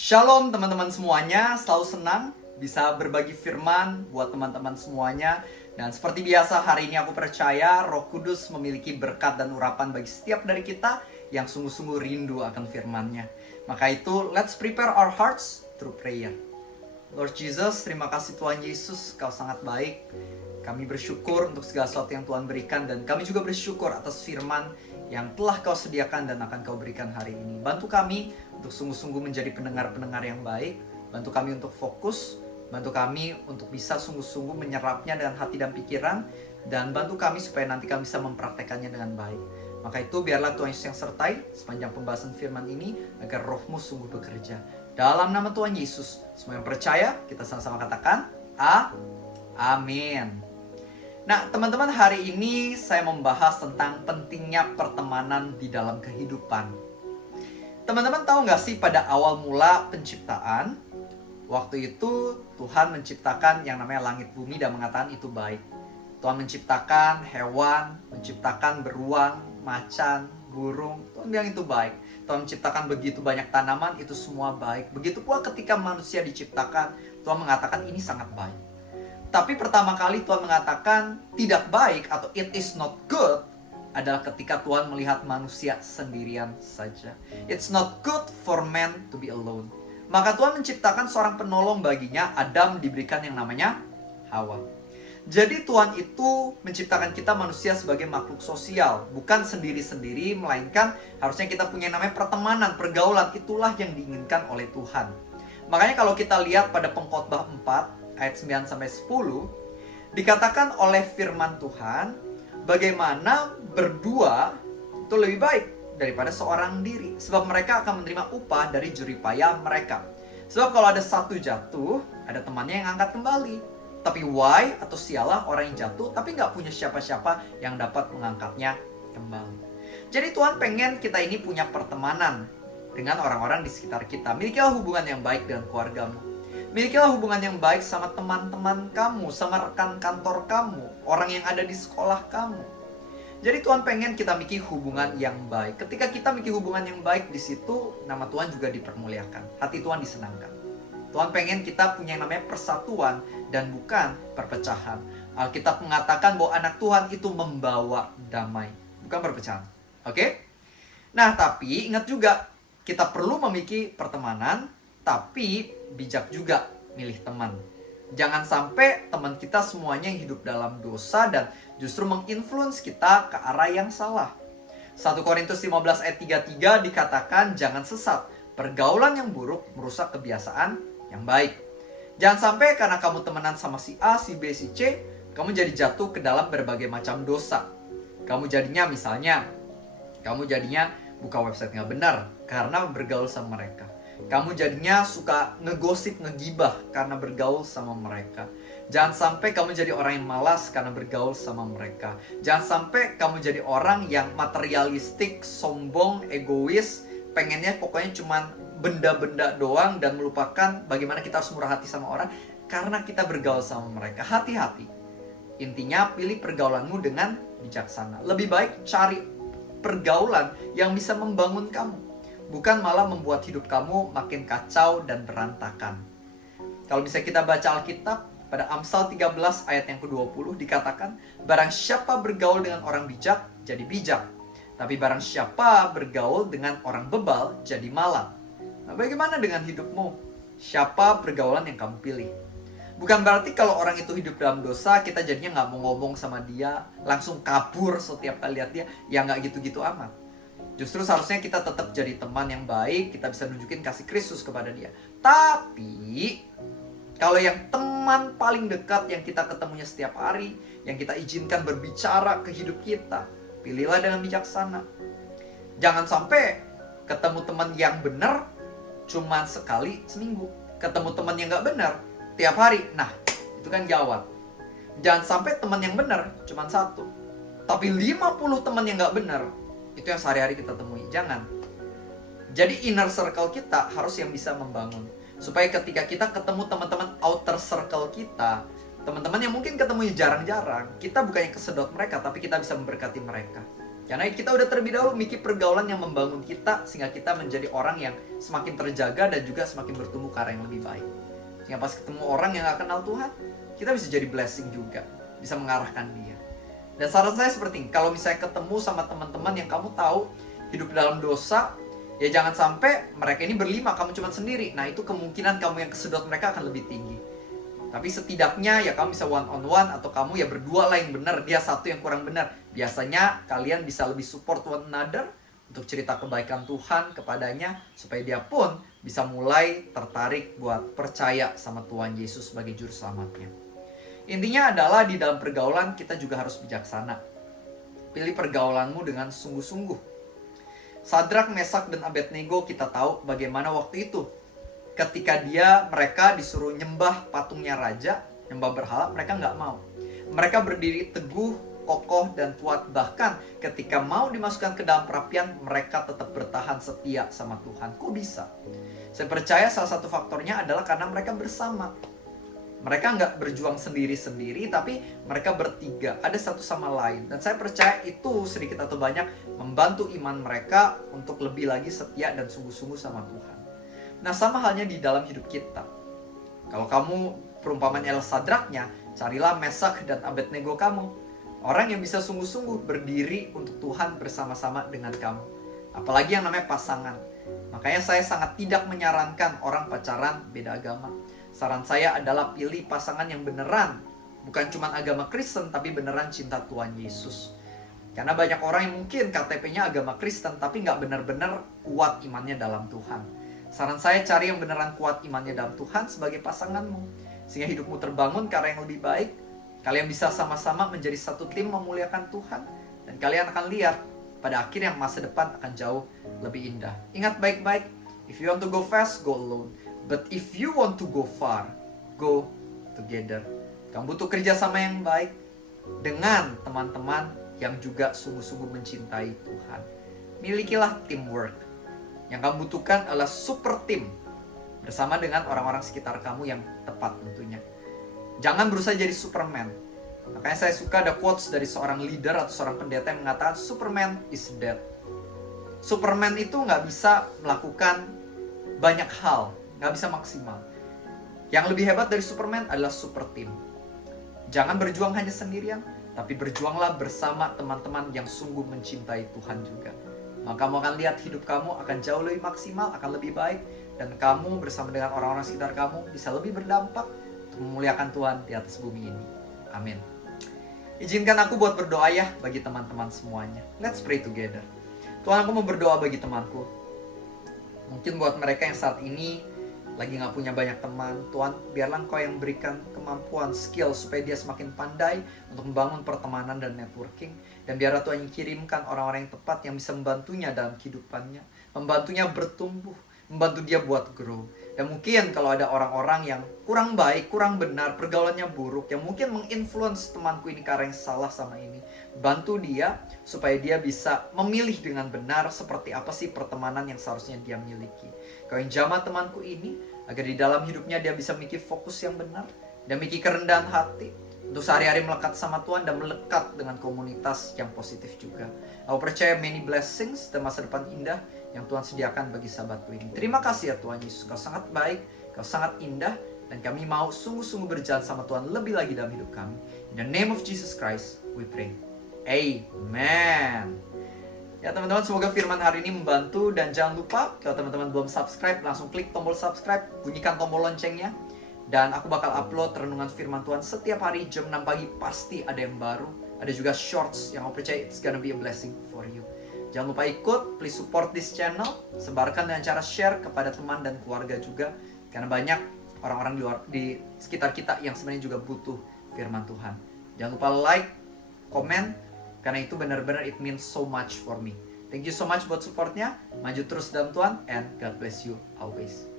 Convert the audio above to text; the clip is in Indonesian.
Shalom teman-teman semuanya, selalu senang bisa berbagi firman buat teman-teman semuanya. Dan seperti biasa hari ini aku percaya Roh Kudus memiliki berkat dan urapan bagi setiap dari kita yang sungguh-sungguh rindu akan firman-Nya. Maka itu, let's prepare our hearts through prayer. Lord Jesus, terima kasih Tuhan Yesus, Kau sangat baik. Kami bersyukur untuk segala sesuatu yang Tuhan berikan, dan kami juga bersyukur atas firman yang telah Kau sediakan dan akan Kau berikan hari ini. Bantu kami untuk sungguh-sungguh menjadi pendengar-pendengar yang baik. Bantu kami untuk fokus. Bantu kami untuk bisa sungguh-sungguh menyerapnya dengan hati dan pikiran. Dan bantu kami supaya nanti kami bisa mempraktekannya dengan baik. Maka itu biarlah Tuhan Yesus yang sertai sepanjang pembahasan firman ini, agar Roh-Mu sungguh bekerja. Dalam nama Tuhan Yesus, semua yang percaya, kita sama-sama katakan, Amin. Nah, teman-teman, hari ini saya membahas tentang pentingnya pertemanan di dalam kehidupan. Teman-teman tahu nggak sih, pada awal mula penciptaan, waktu itu Tuhan menciptakan yang namanya langit bumi dan mengatakan itu baik. Tuhan menciptakan hewan, menciptakan beruang, macan, burung. Tuhan bilang itu baik. Tuhan menciptakan begitu banyak tanaman, itu semua baik. Begitu pula ketika manusia diciptakan, Tuhan mengatakan ini sangat baik. Tapi pertama kali Tuhan mengatakan tidak baik atau it is not good adalah ketika Tuhan melihat manusia sendirian saja. It's not good for man to be alone. Maka Tuhan menciptakan seorang penolong baginya. Adam diberikan yang namanya Hawa. Jadi Tuhan itu menciptakan kita manusia sebagai makhluk sosial, bukan sendiri-sendiri, melainkan harusnya kita punya yang namanya pertemanan, pergaulan. Itulah yang diinginkan oleh Tuhan. Makanya kalau kita lihat pada Pengkhotbah 4 ayat 9-10, dikatakan oleh firman Tuhan, bagaimana berdua itu lebih baik daripada seorang diri, sebab mereka akan menerima upah dari jeripaya mereka. Sebab kalau ada satu jatuh, ada temannya yang angkat kembali. Tapi why atau sialah orang yang jatuh tapi nggak punya siapa-siapa yang dapat mengangkatnya kembali. Jadi Tuhan pengen kita ini punya pertemanan dengan orang-orang di sekitar kita. Milikilah hubungan yang baik dengan keluargamu. Milikilah hubungan yang baik sama teman-teman kamu, sama rekan kantor kamu, orang yang ada di sekolah kamu. Jadi Tuhan pengen kita miliki hubungan yang baik. Ketika kita miliki hubungan yang baik, di situ nama Tuhan juga dipermuliakan. Hati Tuhan disenangkan. Tuhan pengen kita punya yang namanya persatuan dan bukan perpecahan. Alkitab mengatakan bahwa anak Tuhan itu membawa damai, bukan perpecahan. Oke? Nah, tapi ingat juga, kita perlu memiliki pertemanan, tapi bijak juga milih teman. Jangan sampai teman kita semuanya yang hidup dalam dosa dan justru menginfluence kita ke arah yang salah. 1 Korintus 15 ayat 33 dikatakan, jangan sesat. Pergaulan yang buruk merusak kebiasaan yang baik. Jangan sampai karena kamu temenan sama si A, si B, si C, kamu jadi jatuh ke dalam berbagai macam dosa. Kamu jadinya buka website nggak benar karena bergaul sama mereka. Kamu jadinya suka ngegosip, ngegibah karena bergaul sama mereka. Jangan sampai kamu jadi orang yang malas karena bergaul sama mereka. Jangan sampai kamu jadi orang yang materialistik, sombong, egois, pengennya pokoknya cuman benda-benda doang dan melupakan bagaimana kita harus murah hati sama orang karena kita bergaul sama mereka. Hati-hati. Intinya pilih pergaulanmu dengan bijaksana. Lebih baik cari pergaulan yang bisa membangun kamu, bukan malah membuat hidup kamu makin kacau dan berantakan. Kalau bisa kita baca Alkitab, pada Amsal 13 ayat yang ke-20 dikatakan, barang siapa bergaul dengan orang bijak, jadi bijak. Tapi barang siapa bergaul dengan orang bebal, jadi malang. Nah, bagaimana dengan hidupmu? Siapa pergaulan yang kamu pilih? Bukan berarti kalau orang itu hidup dalam dosa, kita jadinya nggak mau ngomong sama dia, langsung kabur setiap kali lihat dia. Ya nggak gitu-gitu amat. Justru seharusnya kita tetap jadi teman yang baik, kita bisa nunjukin kasih Kristus kepada dia. Tapi, kalau yang teman paling dekat yang kita ketemunya setiap hari, yang kita izinkan berbicara ke hidup kita, pilihlah dengan bijaksana. Jangan sampai ketemu teman yang benar cuma sekali seminggu. Ketemu teman yang gak benar tiap hari. Nah, itu kan gawat. Jangan sampai teman yang benar cuma satu, tapi 50 teman yang gak benar. Itu yang sehari-hari kita temui. Jangan. Jadi inner circle kita harus yang bisa membangun. Supaya ketika kita ketemu teman-teman outer circle kita, teman-teman yang mungkin ketemunya jarang-jarang, kita bukannya kesedot mereka, tapi kita bisa memberkati mereka. Karena kita udah terlebih dahulu mikir pergaulan yang membangun kita, sehingga kita menjadi orang yang semakin terjaga dan juga semakin bertumbuh ke arah yang lebih baik. Sehingga pas ketemu orang yang gak kenal Tuhan, kita bisa jadi blessing juga, bisa mengarahkan dia. Dan saran saya seperti ini, kalau misalnya ketemu sama teman-teman yang kamu tahu hidup dalam dosa, ya jangan sampai mereka ini berlima, kamu cuma sendiri. Nah itu kemungkinan kamu yang kesedot mereka akan lebih tinggi. Tapi setidaknya ya kamu bisa one on one, atau kamu ya berdua lah yang benar, dia satu yang kurang benar. Biasanya kalian bisa lebih support one another untuk cerita kebaikan Tuhan kepadanya, supaya dia pun bisa mulai tertarik buat percaya sama Tuhan Yesus sebagai juru selamatnya. Intinya adalah di dalam pergaulan kita juga harus bijaksana. Pilih pergaulanmu dengan sungguh-sungguh. Sadrak, Mesak, dan Abednego kita tahu bagaimana waktu itu. Ketika mereka disuruh nyembah patungnya raja, nyembah berhala, mereka nggak mau. Mereka berdiri teguh, kokoh, dan kuat. Bahkan ketika mau dimasukkan ke dalam perapian, mereka tetap bertahan setia sama Tuhan. Kok bisa? Saya percaya salah satu faktornya adalah karena mereka bersama. Mereka nggak berjuang sendiri-sendiri, tapi mereka bertiga, ada satu sama lain. Dan saya percaya itu sedikit atau banyak membantu iman mereka untuk lebih lagi setia dan sungguh-sungguh sama Tuhan. Nah sama halnya di dalam hidup kita. Kalau kamu perumpamaan Sadraknya, carilah Mesak dan Abednego kamu. Orang yang bisa sungguh-sungguh berdiri untuk Tuhan bersama-sama dengan kamu. Apalagi yang namanya pasangan. Makanya saya sangat tidak menyarankan orang pacaran beda agama. Saran saya adalah pilih pasangan yang beneran, bukan cuma agama Kristen, tapi beneran cinta Tuhan Yesus. Karena banyak orang yang mungkin KTP-nya agama Kristen, tapi nggak benar-benar kuat imannya dalam Tuhan. Saran saya cari yang beneran kuat imannya dalam Tuhan sebagai pasanganmu, sehingga hidupmu terbangun ke arah yang lebih baik. Kalian bisa sama-sama menjadi satu tim memuliakan Tuhan, dan kalian akan lihat pada akhirnya masa depan akan jauh lebih indah. Ingat baik-baik, if you want to go fast, go alone. But if you want to go far, go together. Kamu butuh kerjasama yang baik dengan teman-teman yang juga sungguh-sungguh mencintai Tuhan. Milikilah teamwork. Yang kamu butuhkan adalah super team bersama dengan orang-orang sekitar kamu yang tepat tentunya. Jangan berusaha jadi Superman. Makanya saya suka ada quotes dari seorang leader atau seorang pendeta yang mengatakan Superman is dead. Superman itu nggak bisa melakukan banyak hal, nggak bisa maksimal. Yang lebih hebat dari Superman adalah super team. Jangan berjuang hanya sendirian, tapi berjuanglah bersama teman-teman yang sungguh mencintai Tuhan juga. Maka kamu akan lihat hidup kamu akan jauh lebih maksimal, akan lebih baik, dan kamu bersama dengan orang-orang sekitar kamu bisa lebih berdampak untuk memuliakan Tuhan di atas bumi ini. Amin. Izinkan aku buat berdoa ya bagi teman-teman semuanya. Let's pray together. Tuhan, aku mau berdoa bagi temanku. Mungkin buat mereka yang saat ini lagi gak punya banyak teman, Tuhan, biarlah Engkau yang berikan kemampuan, skill, supaya dia semakin pandai untuk membangun pertemanan dan networking. Dan biarlah Tuhan yang kirimkan orang-orang yang tepat yang bisa membantunya dalam kehidupannya, membantunya bertumbuh, membantu dia buat grow. Dan mungkin kalau ada orang-orang yang kurang baik, kurang benar, pergaulannya buruk, yang mungkin menginfluence temanku ini ke arah yang salah sama ini, bantu dia supaya dia bisa memilih dengan benar seperti apa sih pertemanan yang seharusnya dia miliki. Kau yang jamah temanku ini, agar di dalam hidupnya dia bisa memiliki fokus yang benar dan memiliki kerendahan hati untuk sehari-hari melekat sama Tuhan dan melekat dengan komunitas yang positif juga. Aku percaya many blessings dan masa depan indah yang Tuhan sediakan bagi sahabatku ini. Terima kasih ya Tuhan Yesus, Kau sangat baik, Kau sangat indah, dan kami mau sungguh-sungguh berjalan sama Tuhan lebih lagi dalam hidup kami. In the name of Jesus Christ, we pray. Amen. Ya teman-teman, semoga firman hari ini membantu, dan jangan lupa kalau teman-teman belum subscribe, langsung klik tombol subscribe, bunyikan tombol loncengnya, dan aku bakal upload renungan firman Tuhan setiap hari jam 6 pagi, pasti ada yang baru. Ada juga shorts yang aku percaya it's gonna be a blessing for you. Jangan lupa ikut, please support this channel, sebarkan dengan cara share kepada teman dan keluarga juga, karena banyak orang-orang di sekitar kita yang sebenarnya juga butuh firman Tuhan. Jangan lupa like, komen, karena itu benar-benar it means so much for me. Thank you so much buat supportnya. Maju terus dalam Tuhan, and God bless you always.